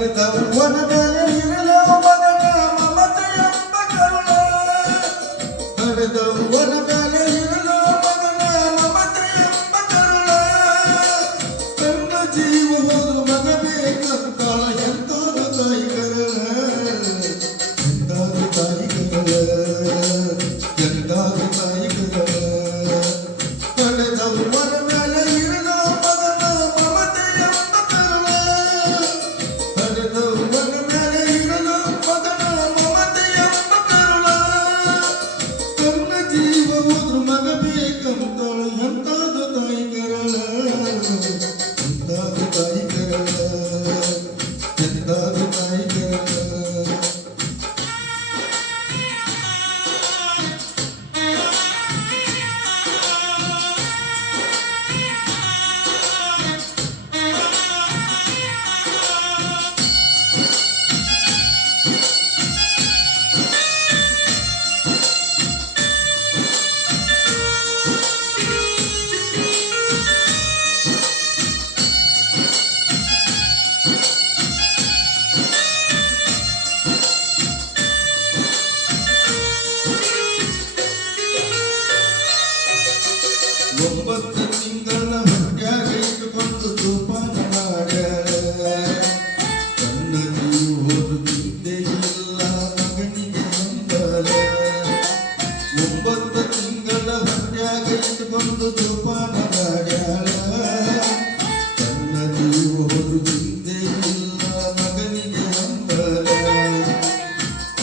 ಹರಿದವ್ವನ ಮೇಲೆ ಇರಲು ಮಗನ ಮಮತೆಯೆಂಬ ಕರುಣ ಹರಿದವ್ವನ ಮೇಲೆ ಇರಲು ಮಗನ ಮಮತೆಯೆಂಬ ಕರುಣ ತನ್ನ ಜೀವ ಹೋದು ಮಗ ಬೇಕಂತಾಳ ಎಂತಾದ ತಾಯಿ ಕರಳ ಎಂತಾದ ತಾಯಿ ಕರಳ ಎಂತಾದ ತಾಯಿ ಕರಳ ಹರಿದವ್ವನ ಮೇಲೆ ಇರಲು ಮಗನ ಮಮತೆಯೆಂಬ ಕರುಣ ಹರಿದವ್ವನ ಮೇಲೆ ಇರಲು ಮಗನ ಮಮತೆಯೆಂಬ ಕರುಣ ತನ್ನ ಜೀವ ಹೋದ್ರು ಮಗ ಬೇಕಂತಾಳ ಎಂತಾದ ತಾಯಿ ಕರಳ ಎಂತಾದ ತಾಯಿ ಕರಳ ಎಂತಾದ ತಾಯಿ ಕರಳ ಒಂಬತ್ತು ತಿಂಗಳ ಹೊಟ್ಯಾಗ ಇಟ್ಟುಕೊಂಡು ಜೋಪಾನ ಮಾಡ್ಯಾಳ ತನ್ನ ಜೀವ ಹೋದು ಚಿಂತೆ ಇಲ್ಲ ಮಗನಿಗೆ ಅಂಬಲ ಒಂಬತ್ತು ತಿಂಗಳ ಹೊಟ್ಯಾಗ ಇಟ್ಟುಕೊಂಡು ಜೋಪಾನ ಮಾಡ್ಯಾಳ ತನ್ನ ಜೀವ ಹೋದು ಚಿಂತೆ ಇಲ್ಲ ಮಗನಿಗೆ ಅಂಬಲ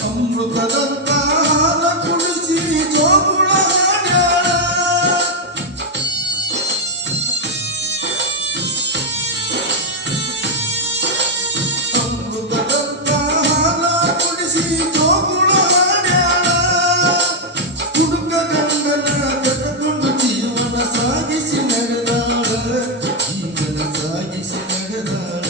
ಅಮೃತದಂತ ಹಾಲ ಕುಡಿಸಿ ಜೋಗುಳ ಹಾಡ್ಯಾಳ ಅಮೃತದಂತ ಹಾಲ ಕುಡಿಸಿ ಜೋಗುಳ ಹಾಡ್ಯಾಳ ಹುಡುಗ ಗಂಡನ ಕಟ್ಟಕೊಂಡು ಜೀವನ ಸಾಗಿಸಿ ನಡೆದಾಳ ಜೀವನ ಸಾಗಿಸಿ ನಡೆದಾಳ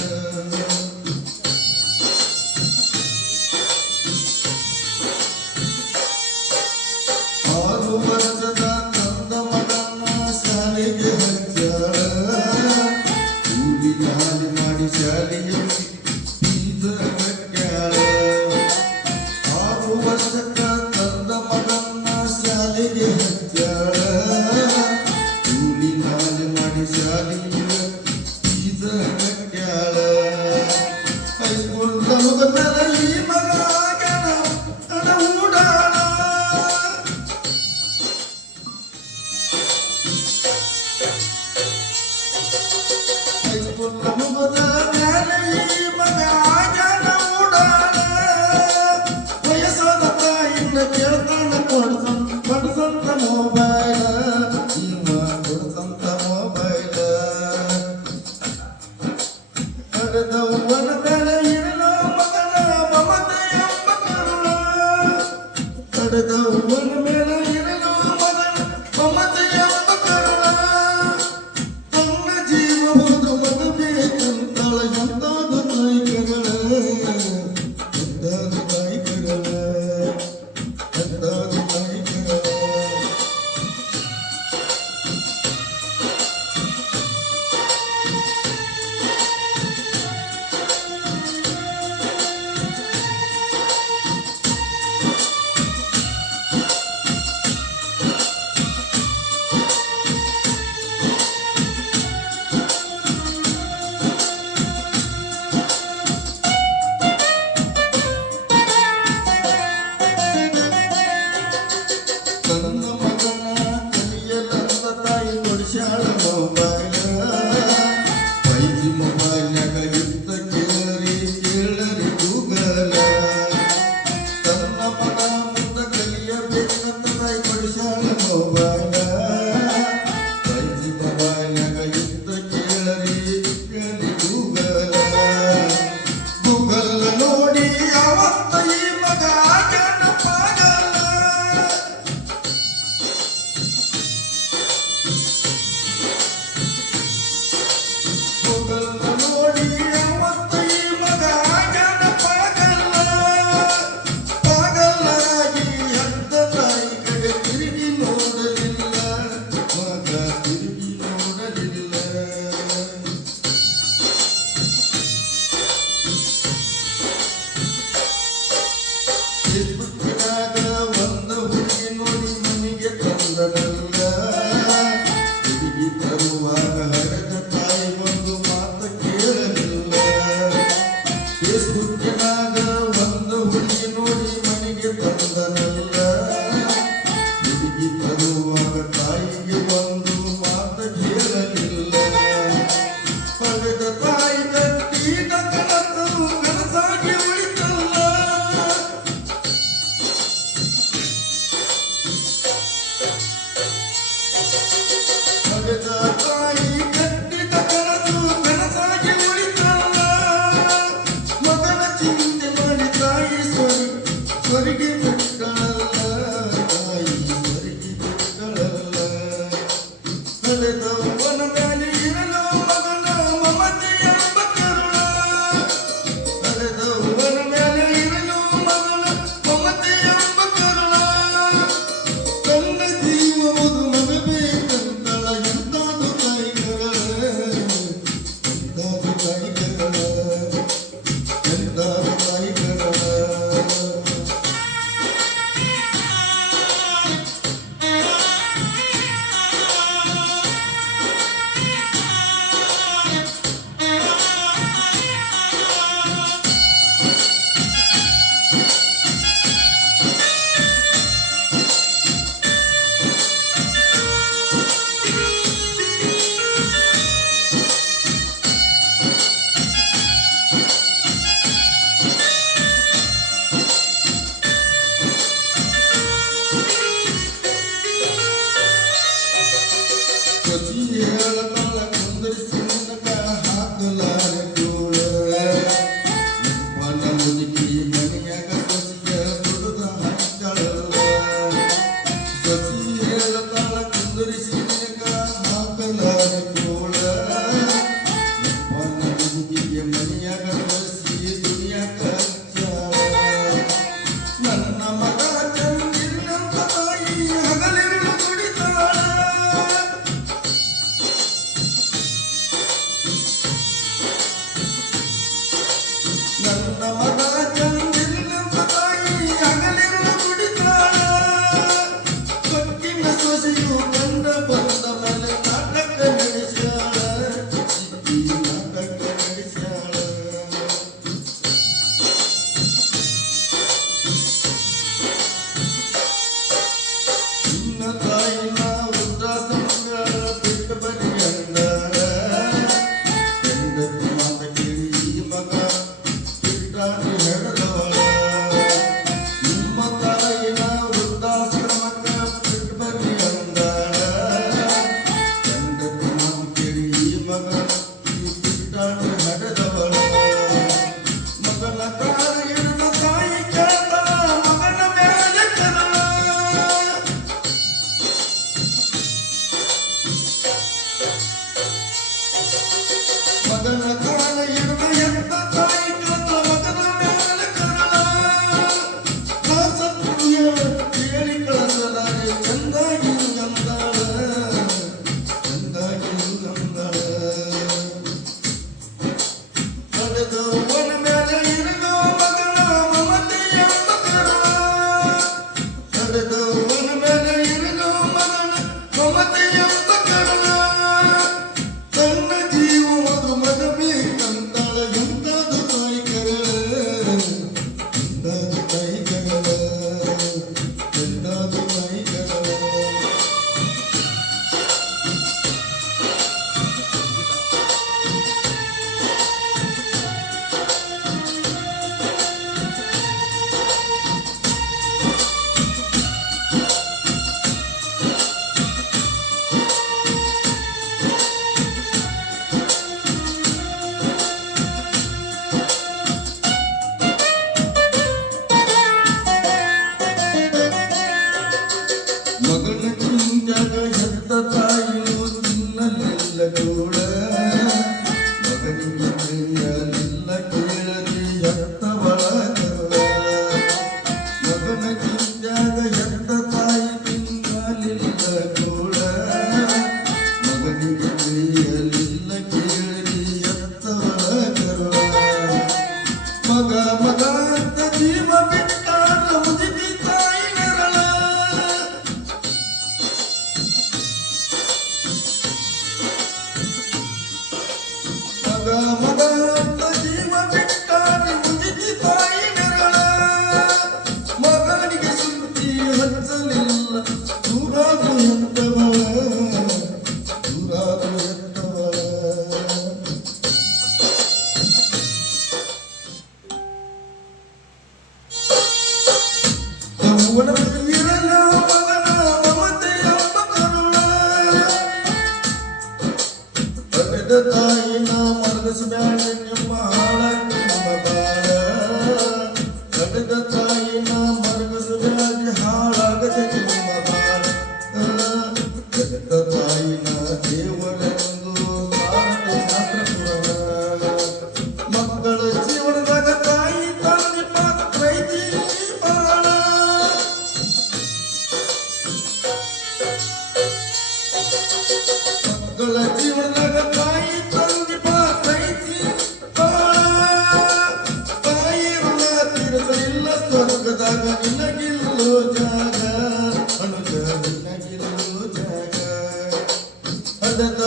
6 ವರ್ಷದ ತಂದ ಮಗನ ಶಾಲೆಗೆ ಹಚ್ಚಾಳ ಕೂಲಿ ನಾಲಿ ಮಾಡಿ ಶಾಲೆಗೆ ಫೀಸ ಕಟ್ಟ್ಯಾಳ 6 ವರ್ಷದ ತಂದ ಮಗನ ಶಾಲೆಗೆ ಹಚ್ಚಾಳ ಕೂಲಿ ನಾಲಿ ಮಾಡಿ ಶಾಲೆಗೆ ಫೀಸ ಕಟ್ಟ್ಯಾಳ ಹೈಸ್ಕೂಲ್ ಮುಗಿದ ಈ ಮಗ ಆಗ್ಯಾನ ಅಡವುಡಾಳ ಹೈಸ್ಕೂಲ್ ಮುಗಿದ ಮೇಲೆ ಈ ಮಗ ಆಗ್ಯಾನ ಉಡಾಳ ವಯಸ್ಸಾದ ತಾಯಿನ ಕೇಳ್ತಾನ ಕೊಡ್ಸಂತ ಮೊಬೈಲ ಇವ ಕೊಡ್ಸಂತ ಮೊಬೈಲ ಹರಿದವ್ವನ ಮೇಲೆ ಇರಲು ಮಗನ ಮಮತೆಯೆಂಬ ಕರುಣ ಹರಿದವ್ವನ ಮೇಲೆ ಇರಲು ಮಗನ ಮಮತೆಯೆಂಬ ಕರುಣ ತನ್ನ ಜೀವ ಹೋದು ಮಗ ಬೇಕಂತಾಳ ಎಂತಾದ ತಾಯಿ ಕರಳ ಎಂತಾದ ತಾಯಿ ಕರಳ ಎಂತಾದ ತಾಯಿ ಕರಳ ತನ್ನ ಮಗನ ಕಲಿಯಲಂದ ತಾಯಿ ಕೊಡಿಸ್ಯಾಳ ಮೊಬೈಲ 5G ಮೊಬೈಲ್ನಾಗ ಇದ್ದ ಕೇಳರಿ ಗೂಗಲ ತನ್ನ ಮಗ ಮುಂದ ಕಲಿಯಬೇಕಂತ ತಾಯಿ ಕೊಡಿಸ್ಯಾಳ ಮೊಬೈಲ 5G ಮೊಬೈಲ್ನಾಗ ಇದ್ದ ಕೇಳರಿ ಗೂಗಲ ಗೂಗಲ್ ನೋಡಿ ಅವತ್ತ ಈ ಮಗ ಆಗ್ಯಾನ ಪಾಗಲ ನಡೆದವನ ಮೇಲೆ ಇರಲು ಮಗನ ಮಮತೆ ಎಂಬ ಕರುಣ ನಡೆದವನ ಮೇಲೆ ಇರಲು ಮಗನ ಮಮತೆ ಎಂಬ ಕರುಣ ತನ್ನ ಜೀವವುದು ಮಗಬೇಕಂತಳ ಎಂದಾದು ತಾಯಿಗಳ ಎಂದಾದು ತಾಯಿಗಳ ಎಂದಾದು ತಾಯಿಗಳ ಹೇಳಬಲ್ಲ ಕುಂದರಿಸಿ ನನಗ ಹಾಕಲಾರೆ ಕೂಳ ಮನ ಮುದುಕಿ ಮನೆಯಾಗ ಸಸಿಯ ಸುಡುದ ಹಾಕಳಲ್ಲ ಸಸಿ ಹೇಳಬಲ್ಲ ಕುಂದರಿಸಿ ನನಗ ಹಾಕಲಾರೆ ಕೂಳ ಮನ ಮುದುಕಿಗೆ ಮನೆಯಾಗ ಸಸಿ ದುಡಿಯಾಕ ನನ್ನ ಮಗ ಚಂದಿಲ್ಲಂತ ತಾಯಿ ಹಗಲಿರುಳು ದುಡಿತಾಳ ನನ್ನ ಮಗ ಚಂದಿಲ್ಲಂತ ತಾಯಿ ಹಗಲಿರುಳು ದುಡಿತಾಳ ಕೊಟ್ಟಿನ ಸೊಸೆಯು ಗಂಡ ಬಂದ ಮೇಲೆ ನಾಟಕ ನಡೆಸ್ಯಾಳ ಸಿದ್ಧಿ ನಾಟಕ ನಡೆಸ್ಯಾಳ ನಿನ್ನ ತಾಯಿನ ವೃದ್ಧಾಶ್ರಮಗಳ ಬಿಟ್ಟು ಬನ್ನಿ ಅಂದಾಳ ಹೆಂಡತಿ ಮಾತ ಕೇಳಿ ಈ ಮಗ ಬಿಟ್ಟಾಗಿ ನಡೆದವಳ ನಿಮ್ಮ ತಾಯಿನ ವೃದ್ಧಾಶ್ರಮಕ್ಕ ಬಿಟ್ಟು ಬನ್ನಿ ಅಂದಾಳ ಹೆಂಡತಿ ಮಾತ ಕೇಳಿ ಈ ಮಗ ಬಿಟ್ಟಾಗಿ ನಡೆದವಳ ಮಗನ ಕಾಲ ಹಿಡಿದ ತಾಯಿ ಕೇಳ್ತಾಳ ಮಗನ ಮೇಲೆ ಕರುಣ ಮಗನ ಕಾಲ ಹಿಡಿದ ಎಂತ ತಾಯಿ ಕೇಳ್ತಾಳ ಮಗನ ಮೇಲೆ ಕರುಣ ದಾಸತ್ವ ಕೇಳಿ ಕಳಿಸಲಾರೆ ಚಂದಾಗಿ ಅಂದಾಳ ಚಂದಾಗಿ ಅಂದಾಳ ನಡೆದವನ ಮೇಲೆ ಇರಲು ಮಗನ ಮಮತೆ ಎಂಬ ಕರುಣ ನಡೆದವನ ಮೇಲೆ ಇರಲು ಮಗನ ಮಮತೆ ಎಂಬ ಕರುಣ ತನ್ನ ಜೀವದು ಮಗಬೇಕಂತಳ ಎಂದಾದು ತಾಯಿ ಕರಳ ಎಂದಾದು ತಾಯಿ ಕರಳ ಎಂದಾದು ತಾಯಿ ಕರಳ ಮಗನ ಚಿಂತ್ಯಾಗ ಹೆತ್ತ ತಾಯಿಯು ತಿನ್ನಲಿಲ್ಲ ಕೂಡ ಮಗನಿಗೆ ತಿಳಿಯಲಿಲ್ಲ ಕೇಳಲಿ ಹೆತ್ತವಳ ಕರುಳ ಮಗನ ಚಿಂತ್ಯಾಗ ಹೆತ್ತ ತಾಯಿ ತಿನ್ನಲಿಲ್ಲ ಕೂಡ ಮಗನಿಗೆ ತಿಳಿಯಲಿಲ್ಲ ಕೇಳಲಿ ಹೆತ್ತವಳ ಕರುಳ ಮಗ ಮಗ ಅಂತ ಜೀವ ಬಿಟ್ಟಾರ ಮುದುಕಿ ತಾಯಿ ನೆರಳ ಮಗ ಮಗ ಅಂತ ಜೀವ ಬಿಟ್ಟಾರ ಮುದುಕಿ ತಾಯಿ ನೆರಳ ಮಗನಿಗೆ ಸುದ್ದಿ ಹಚ್ಚಲಿಲ್ಲ ದೂರಾದು ಎಂತವಳ ದೂರಾದು ಎಂತವಳ ಯೌವನ ಇರಲ ಮಗನ ಮಮತೆ ಎಂಬ ಕರುಣ ಪಡೆದ ತಾಯಿನ ಮರಗಿಸಬೇಡ ನಿಮ್ಮ ಹಾಳ ನಿಮ್ಮ ಬಾಳ ಪಡೆದ ತಾಯಿನ ಮರಗಿಸಬೇಡ ಹಾಳಾಗದೆ ನಿಮ್ಮ ಬಾಳ ಪಡೆದ ತಾಯಿನ ಮಕ್ಕಳ ಜೀವನದಾಗ ತಾಯಿ ತಂದೆ ಪಾತೈತಿ ಬಾಳ ತಾಯಿ ಋಣ ತೀರಲಿಲ್ಲ ಸ್ವರ್ಗದಾಗ ನಿನಗಿಲ್ಲೋ ಜಾಗ ಅನುಜ ನಿನಗಿಲ್ಲೋ ಜಾಗ ಹದದ